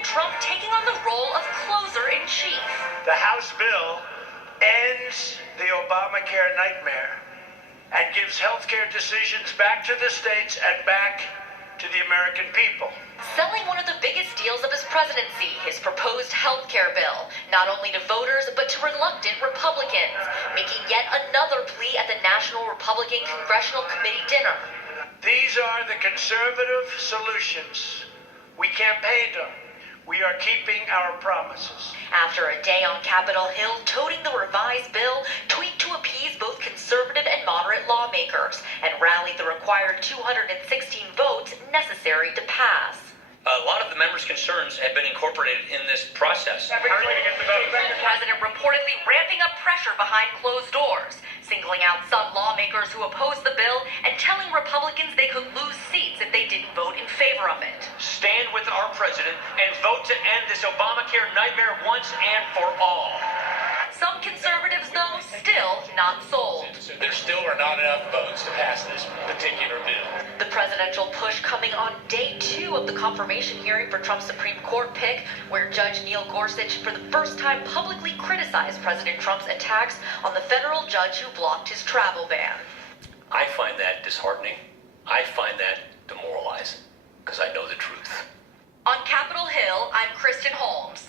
President Trump taking on the role of closer-in-chief. The House bill ends the Obamacare nightmare and gives healthcare decisions back to the states and back to the American people. Selling one of the biggest deals of his presidency, his proposed healthcare bill, not only to voters but to reluctant Republicans, making yet another plea at the National Republican Congressional Committee dinner. These are the conservative solutions. We campaigned on. We are keeping our promises. After a day on Capitol Hill toting the revised bill, tweaked to appease both conservative and moderate lawmakers, and rallied the required 216 votes necessary to pass. A lot of the members' concerns have been incorporated in this process. The president reportedly ramping up pressure behind closed doors, singling out some lawmakers who opposed the bill and telling Republicans they could lose seats if they didn't vote in favor of it. Stand with our president and vote to end this Obamacare nightmare once and for all. Some conservatives, though, still not sold. There still are not enough votes to pass this particular bill. The presidential push coming on day 2 of the confirmation hearing for Trump's Supreme Court pick, where Judge Neil Gorsuch for the first time publicly criticized President Trump's attacks on the federal judge who blocked his travel ban. I find that disheartening. I find that demoralizing, because I know the truth. On Capitol Hill, I'm Kristen Holmes.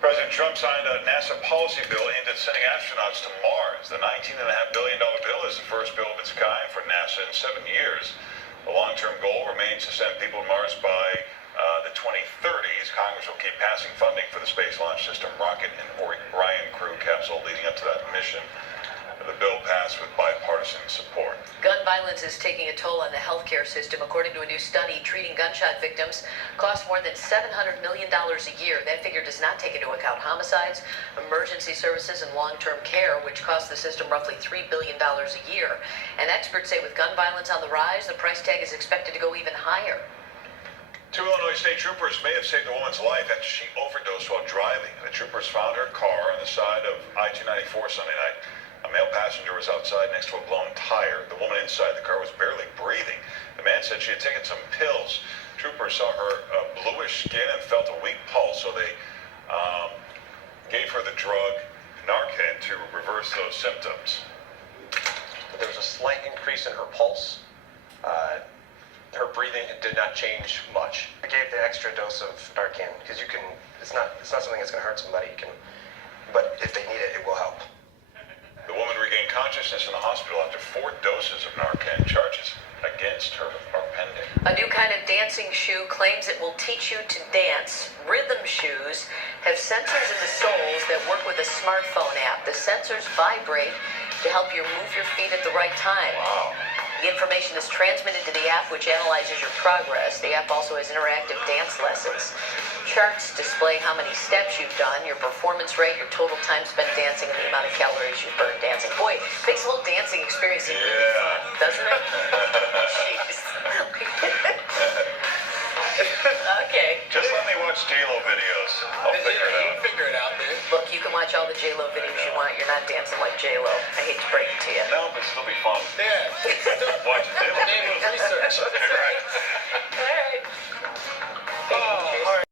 President Trump signed a NASA policy bill aimed at sending astronauts to Mars. The $19.5 billion bill is the first bill of its kind for NASA in 7 years. The long-term goal remains to send people to Mars by the 2030s. Congress will keep passing funding for the Space Launch System rocket and Orion crew capsule leading up to that mission. The bill passed with bipartisan support. Gun violence is taking a toll on the healthcare system. According to a new study, treating gunshot victims costs more than $700 million a year. That figure does not take into account homicides, emergency services, and long-term care, which cost the system roughly $3 billion a year. And experts say with gun violence on the rise, the price tag is expected to go even higher. 2 Illinois state troopers may have saved a woman's life after she overdosed while driving. The troopers found her car on the side of I-294 Sunday night. A male passenger was outside next to a blown tire. The woman inside the car was barely breathing. The man said she had taken some pills. Troopers saw her bluish skin and felt a weak pulse, so they gave her the drug Narcan to reverse those symptoms. There was a slight increase in her pulse. Her breathing did not change much. We gave the extra dose of Narcan because it's not something that's going to hurt somebody. But if they need it, it will help. The woman regained consciousness in the hospital after 4 doses of Narcan. Charges against her are pending. A new kind of dancing shoe claims it will teach you to dance. Rhythm shoes have sensors in the soles that work with a smartphone app. The sensors vibrate to help you move your feet at the right time. Wow. The information is transmitted to the app, which analyzes your progress. The app also has interactive dance lessons. Charts display how many steps you've done, your performance rate, your total time spent dancing, and the amount of calories you've burned dancing. Boy, makes the whole dancing experience seem really fun, doesn't it? Jeez. Okay. Just let me watch J-Lo videos. I'll figure it out. Figure it out, dude. Look, you can watch all the J-Lo videos you want. You're not dancing like J-Lo. I hate to break it to you. No, but it'll still be fun. Yeah. Watch J-Lo Name videos. of research. Right.